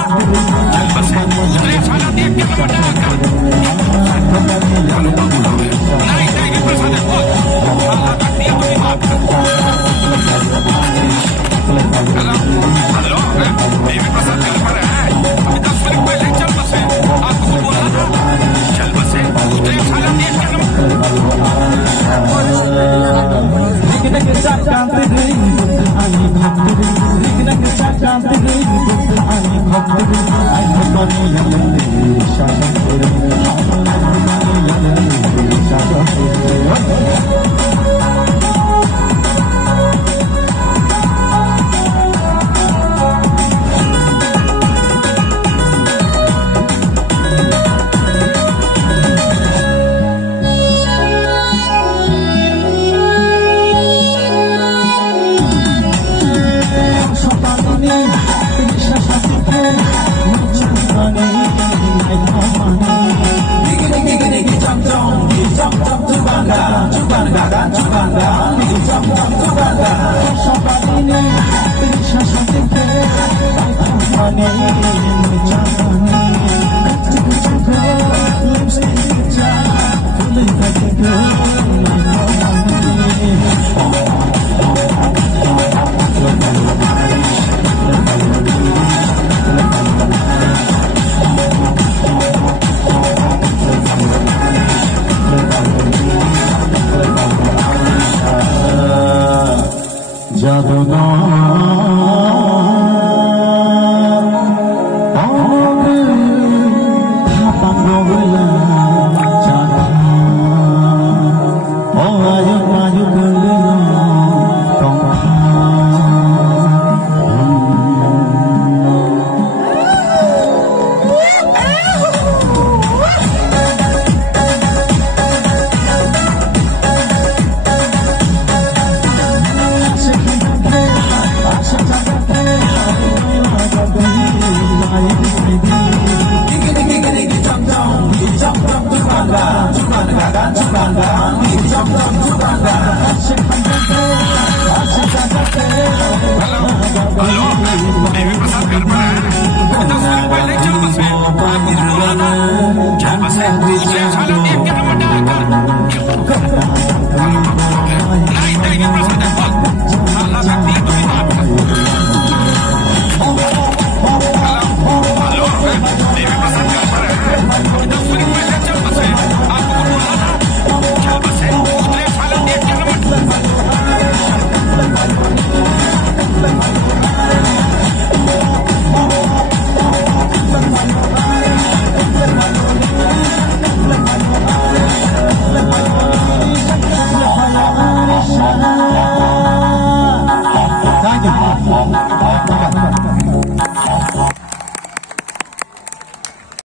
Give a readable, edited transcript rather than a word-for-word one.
बस है उतरे साला देख के लौटा कर नहीं देंगे प्रसाद बहुत साला का दिया मुझे माफ हेलो बेबी प्रसाद चल पर है अभी 10 मिनट पहले चल बस है आपको बोला था चल बस है उतरे साला देख के Thank you.